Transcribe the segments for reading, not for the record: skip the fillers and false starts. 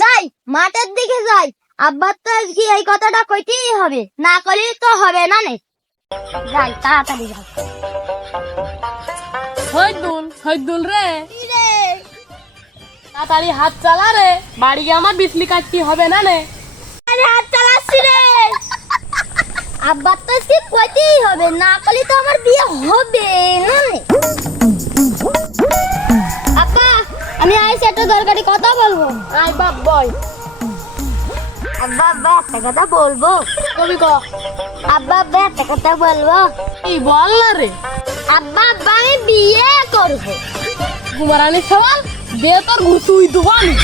যাই মাঠের দিকে যাই, আব্বার তো আজকে এই কথাটা কইতেই হবে, না করলে তো হবে না নে। যাই তাড়াতাড়ি যাই। হইদুল রে, তাড়াতাড়ি হাত চালা রে, বাড়ি গিয়ে আমার বিজলি কাটতে হবে না নে। আরে হাত চালাচ্ছি রে। আব্বার তো আজকে কইতেই হবে, না করলে তো আমার বিয়ে হবে না নে। আব্বা আমি আইসি, একটা দরকারি কথা বলবো। আই বাপ বয়, আব্বা আব্বা একটা কথা বলবো। কবি ক। আব্বা আব্বা একটা কথা বলবো। এই বল না রে। আব্বা আব্বা আমি বিয়ে করবো। কুমারানি সওয়াল, বিয়ে তোর ঘুষুই দেবো আমি।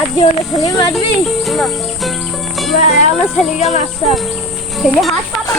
আজকে হলো ছেলে মারবি না, হলো ছেলেকে মারছা, ছেলে হাত পাতা